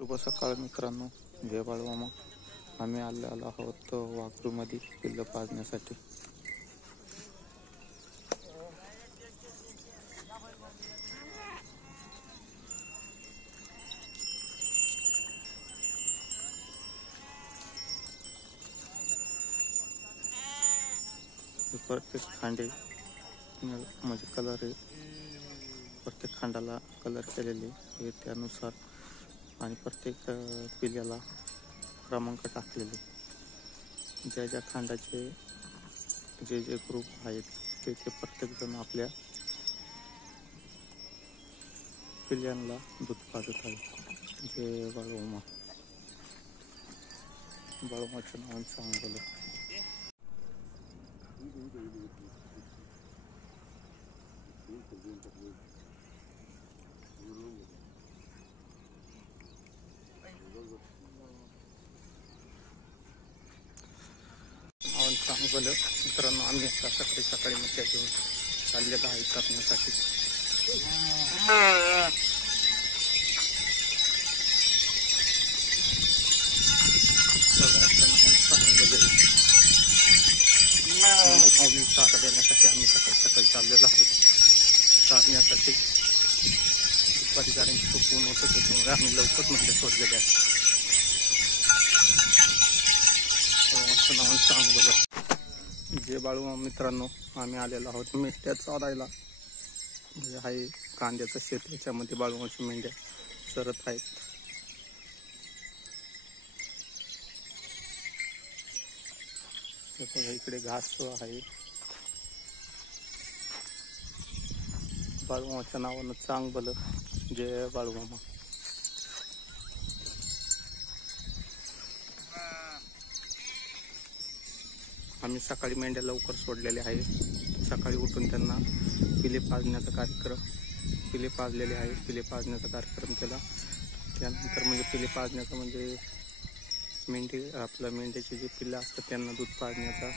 शुभ सकाळ मित्रांनो, जय बाळूमामा. आम्ही आलेलो आहोत वाघरूमध्ये पिल्लं पाजण्यासाठी. प्रत्येक खांडे म्हणजे कलर आहे, प्रत्येक खांडाला कलर केलेले आहे त्यानुसार, आणि प्रत्येक पिल्ल्याला क्रमांक टाकलेले. ज्या ज्या खांडाचे जे जे ग्रुप आहेत ते प्रत्येक जण आपल्या पिल्ल्यांना दूध पाजत आहे. जे बाळूमामा, बाळूमामाचं नाव चांगलं. चांगलं मित्रांनो, आम्ही आता सकाळी मच्छ्या घेऊन चाललेलं आहे करण्यासाठी. चारा देण्यासाठी आम्ही सकाळी चाललेलो आहोत चारण्यासाठी. दुपारी गाड्यांची खूप ऊन होतं, त्याच्यामुळे आम्ही लवकर म्हणजे सोडलेले आहे. नाव चांगलं. जे बाळूमामा मित्रांनो, आम्ही आलेलो आहोत मेंढ्या चारायला. म्हणजे आहे कांद्याचं शेत, याच्यामध्ये बाळूमामाची मेंढ्या चरत आहेत. इकडे घास आहे. बाळूमामाच्या नावानं चांगलं. जय बाळूमामा. आम्ही सकाळी मेंढ्या लवकर सोडलेले आहे. सकाळी उठून त्यांना पिले पाजण्याचा कार्यक्रम केला. त्यानंतर म्हणजे पिले पाजण्याचा म्हणजे मेंढ्याचे जे पिल्लं असतात त्यांना दूध पाजण्याचा,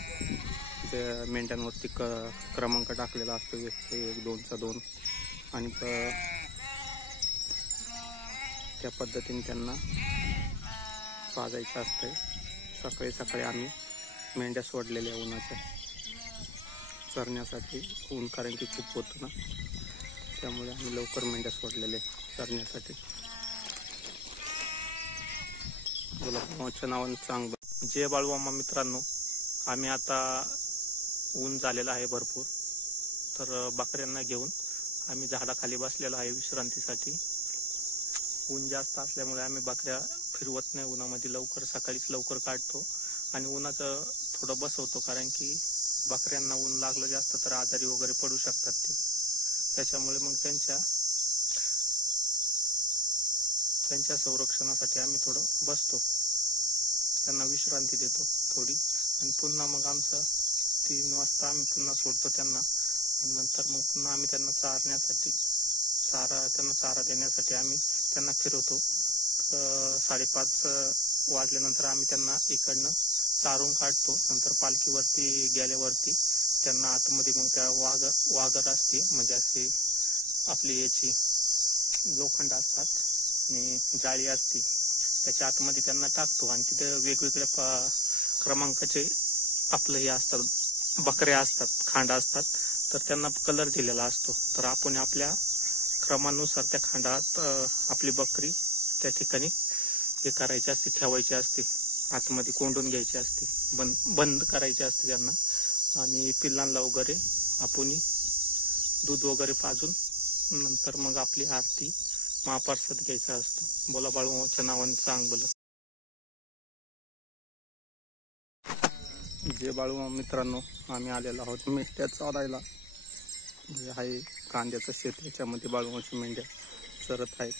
त्या मेंढ्यांवरती क्रमांक टाकलेला असतो, 1 2चा 2, आणि त्या पद्धतीने त्यांना पाजायचं असतंय. सकाळी आम्ही मेंढ्या सोडलेल्या उन्हाच्या चरण्यासाठी. ऊन कारण की खूप होतं ना, त्यामुळे आम्ही लवकर मेंढ्या सोडलेले चरण्यासाठी. बाळूमामाच्या नावानं चांगलं. जय बाळूमामा मित्रांनो, आम्ही आता ऊन झालेलं आहे भरपूर, तर बकऱ्यांना घेऊन आम्ही झाडाखाली बसलेलो आहे विश्रांतीसाठी. ऊन जास्त असल्यामुळे आम्ही बकऱ्या फिरवत नाही उन्हामध्ये. सकाळीच लवकर काढतो आणि उन्हाचं थोडं बसवतो, कारण की बकऱ्यांना ऊन लागलं जास्त तर आजारी वगैरे पडू शकतात ते. त्याच्यामुळे मग त्यांच्या संरक्षणासाठी आम्ही थोडं बसतो, त्यांना विश्रांती देतो थोडी, आणि पुन्हा मग आमचं 3 वाजता आम्ही पुन्हा सोडतो त्यांना. आणि नंतर मग पुन्हा आम्ही त्यांना चारा देण्यासाठी आम्ही त्यांना फिरवतो. 5:30 वाजल्यानंतर आम्ही त्यांना इकडनं चारून काढतो. नंतर पालखीवरती गेल्यावरती त्यांना आतमध्ये मग त्या वाघर असते, म्हणजे अशी आपली याची लोखंड असतात आणि जाळी असते, त्याच्या आतमध्ये त्यांना टाकतो. आणि तिथे वेगवेगळ्या क्रमांकाचे आपलं हे असतात, बकऱ्या असतात, खांड असतात, तर त्यांना कलर दिलेला असतो. तर आपण आपल्या क्रमानुसार त्या खांडात आपली बकरी त्या ठिकाणी हे करायची असते, ठेवायची असते, आतमध्ये कोंडून घ्यायची असते, बंद करायची असते त्यांना. आणि पिल्लांना वगैरे आपण दूध वगैरे पाजून नंतर मग आपली आरती महाप्रसाद घ्यायचा असतो. बोला बाळूमामाच्या नावाने चांगलं. जे बाळूमामा मित्रांनो, आम्ही आलेलो आहोत मेंढ्या चारायला. म्हणजे आहे कांद्याचं शेत, याच्यामध्ये बाळूमामाची मेंढ्या चरत आहेत.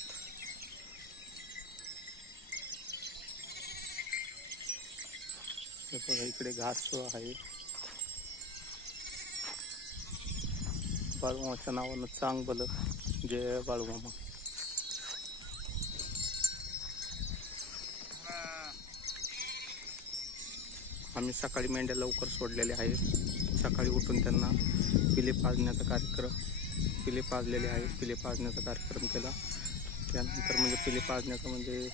इकडे घास आहे. बाळूमामाच्या नावानं चांगलं. जय बाळूमामा. आम्ही सकाळी मेंढ्या लवकर सोडलेल्या आहे. सकाळी उठून त्यांना पिले पाजण्याचा कार्यक्रम केला. त्यानंतर म्हणजे पिले पाजण्याचा म्हणजे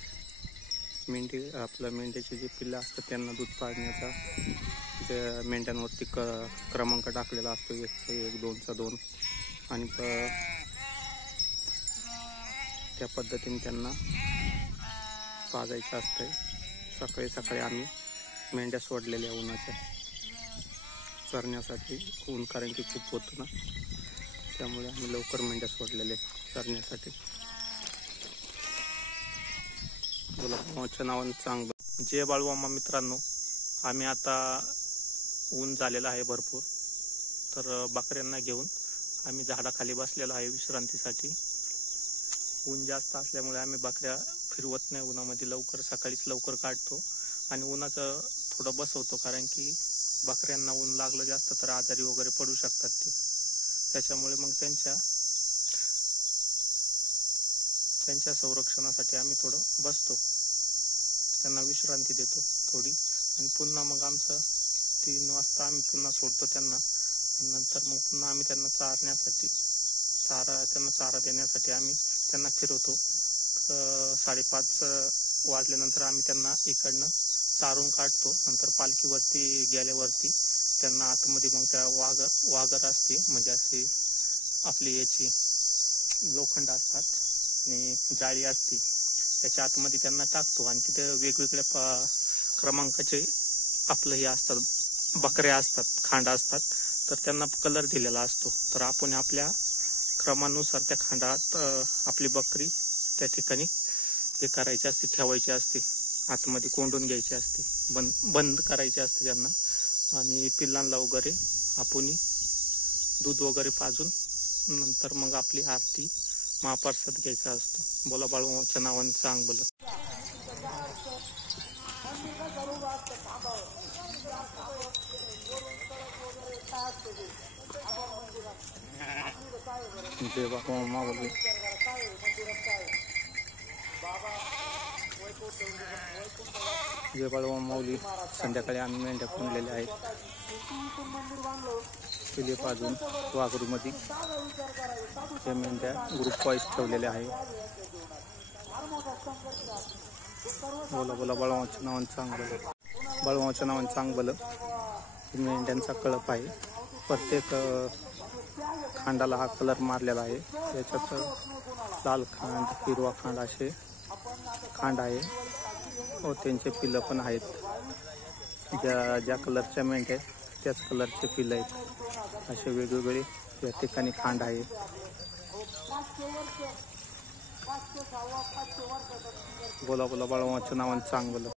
मेंढ्याचे जे पिल्लं असतात त्यांना दूध पाजण्याचा त्या मेंढ्यांवरती क्रमांक टाकलेला असतो, 1 2 2 आणि त्या पद्धतीने त्यांना पाजायचं असतंय. सकाळी सकाळी आम्ही मेंढ्या सोडलेल्या उन्हाच्या चरण्यासाठी. ऊन कारण की खूप होतं ना, त्यामुळे आम्ही लवकर मेंढ्या सोडलेले चरण्यासाठी. बाळूमामाच्या नावानं चांगलं. जय बाळूमामा मित्रांनो, आम्ही आता ऊन झालेलं आहे भरपूर, तर बकऱ्यांना घेऊन आम्ही झाडाखाली बसलेलो आहे विश्रांतीसाठी. ऊन जास्त असल्यामुळे आम्ही बकऱ्या फिरवत नाही उन्हामध्ये, सकाळीच लवकर काढतो आणि उन्हाचं थोडं बसवतो, कारण की बकऱ्यांना ऊन लागलं जास्त तर आजारी वगैरे पडू शकतात ते. त्याच्यामुळे मग त्यांच्या संरक्षणासाठी आम्ही थोडं बसतो, त्यांना विश्रांती देतो थोडी, आणि पुन्हा मग आमचं 3 वाजता आम्ही पुन्हा सोडतो त्यांना. आणि नंतर मग पुन्हा आम्ही त्यांना चारा देण्यासाठी आम्ही त्यांना फिरवतो. 5:30 वाजल्यानंतर आम्ही त्यांना इकडनं चारून काढतो. नंतर पालखीवरती गेल्यावरती त्यांना आतमध्ये मग त्या वाघर असते, म्हणजे अशी आपली याची लोखंड असतात आणि जाळी असते, त्याच्या आतमध्ये त्यांना टाकतो आणि तिथे वेगवेगळ्या क्रमांकाचे आपलं हे असतात, बकऱ्या असतात, खांड असतात, तर त्यांना कलर दिलेला असतो. तर आपण आपल्या क्रमानुसार त्या खांडात आपली बकरी त्या ठिकाणी हे करायची असते, ठेवायची असते, आतमध्ये कोंडून घ्यायची असते, बंद करायची असते त्यांना. आणि पिल्लांना वगैरे आपण दूध वगैरे पाजून नंतर मग आपली आरती महाप्रसाद घ्यायचा असतो. बोला बाळूमामाच्या नावानं चांग बोला. जय बाळूमामा बोलू. जय बाळूमामा माऊली. संध्याकाळी आम्ही मेंढ्या कोंडलेल्या आहेत, पिले पाजून वाघरूमध्ये. त्या मेंढ्या ग्रुप वाईज ठेवलेल्या आहे. बोला बोला बाळूमामाच्या नावानं चांग बोला. बाळूमामाच्या नावानं चांग बोला. मेंढ्यांचा कळप आहे, प्रत्येक खांडाला हा कलर मारलेला आहे. याच्यात लाल खांड, हिरवा खांड असे खांड आहे व त्यांचे पिल्लं पण आहेत. ज्या कलरच्या मेंढ्या आहेत त्याच कलरचे पिल्लं आहेत. असे वेगवेगळे या ठिकाणी खांड आहे. बोला बोला बाळूमामाच्या नावानं चांग बोला.